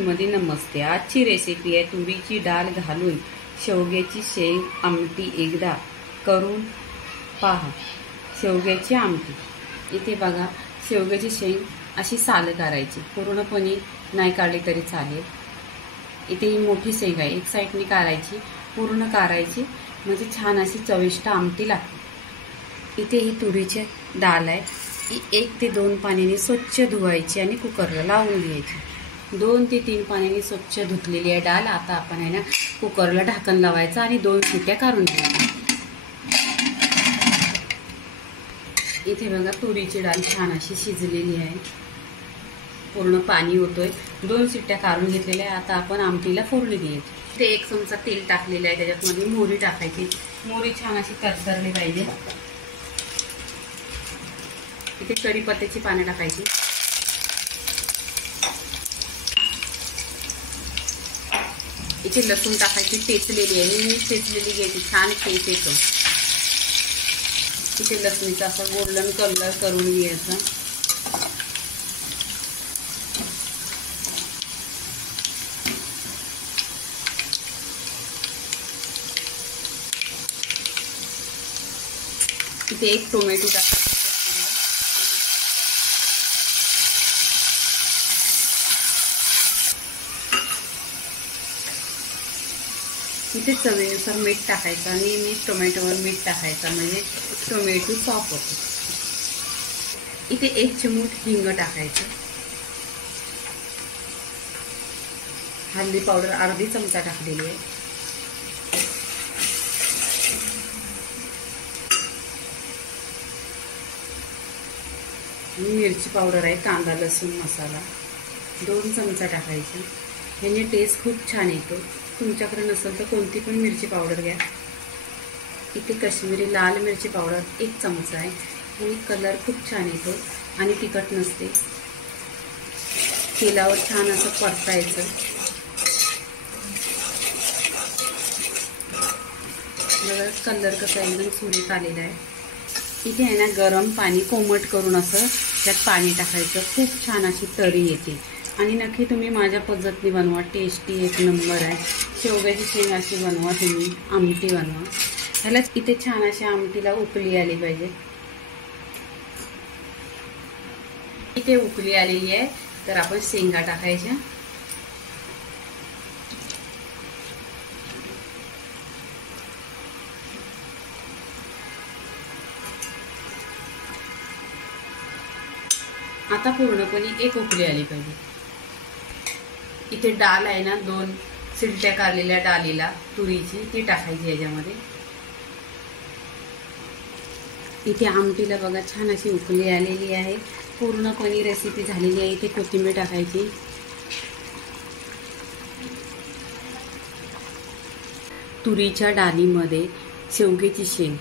मध्ये नमस्ते. आजची रेसिपी आहे तुरीची डाळ घालून शेवग्याची शेंग आमटी. एकदा करून पहा. शेवग्याची आमटी. इथे बघा, शेवग्याची शेंग अशी साल काढायची, पूर्णपणे नाही काढली तरी चालेल. इथे ही मोठी शेंग आहे, एक साईडने काढायची, पूर्ण काढायची, म्हणजे छान अशी चविष्ट आमटी लागते. इथे ही तुरीची डाळ आहे, ही 1 ते 2 पाण्याने स्वच्छ धुवायची आणि कुकरला लावून घ्यायची. 2 ते 3 पाण्याने स्वच्छ धुतलेली आहे डाळ. आता आपण आहे ना कुकरला ढाकण लावायचं आणि 2 शिट्या काढून घ्यायच्या. इथे बघा, तुरीची डाळ छान अशी शिजलेली आहे, पूर्ण पाणी होतोय. 2 शिट्ट्या काढून घेतलेल्या आहे. आता आपण आमटीला फोडणी द्यायची. ते 1 चमचा तेल टाकलेलं आहे, त्याच्यामध्ये मोहरी टाकायची. मोहरी छान अशी तरतरली पाहिजे. इथे कढीपत्त्याची पानं टाकायची. इथे लसूण टाकायची, ठेचलेली आहे, मी ठेचलेली घ्यायची, छान ठेच येतो. इथे लसणीचा असा गोल्डन कलर करून घ्यायचा. इथे 1 टोमॅटो टाकायचा. इथे चवीनुसार मीठ टाकायचं आणि टोमॅटोवर मीठ टाकायचं, म्हणजे टोमॅटो सॉफ्ट होतो. इथे 1 चिमूट हिंग टाकायचं. हळदी पावडर अर्धी चमचा टाकलेली आहे. मिरची पावडर आहे, कांदा लसूण मसाला 2 चमचा टाकायचा. ह्याने टेस्ट खूप छान येतो. तुमच्याकडे नसेल तर कोणती पण मिरची पावडर घ्या. इथे काश्मीरी लाल मिरची पावडर 1 चमचा आहे. हे कलर खूप छान येतो आणि तिखट नसते. तेलावर छान असं परतायचं. बघा कलर कसा एकदम सुरेख आलेला आहे. इथे आहे ना गरम पाणी कोमट करून असं त्यात पाणी टाकायचं. खूप छान अशी तरी येते आणि नक्की तुम्ही माझ्या पद्धतीने बनवा. टेस्टी 1 नंबर आहे. शेवग्याची शेंग अशी बनवा, तुम्ही आमटी बनवा. ह्यालाच इथे छान अशी आमटीला उकळी आली पाहिजे. इथे उकळी आलेली आहे, तर आपण शेंगा टाकायच्या. आता पूर्णपणे 1 उकळी आली पाहिजे. इथे डाळ आहे ना, 2 शिट्ट्या काढलेल्या डाळीला तुरीची, ती टाकायची याच्यामध्ये. इथे आमटीला बघा छान अशी उकळी आलेली आहे, पूर्णपणे रेसिपी झालेली आहे. इथे कोथिंबीर टाकायची. तुरीच्या डाळीमध्ये शेवग्याची शेंग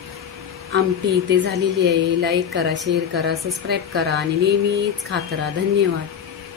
आमटी इथे झालेली आहे. लाईक करा, शेअर करा, सबस्क्राईब करा आणि नेहमीच खात राहा. धन्यवाद.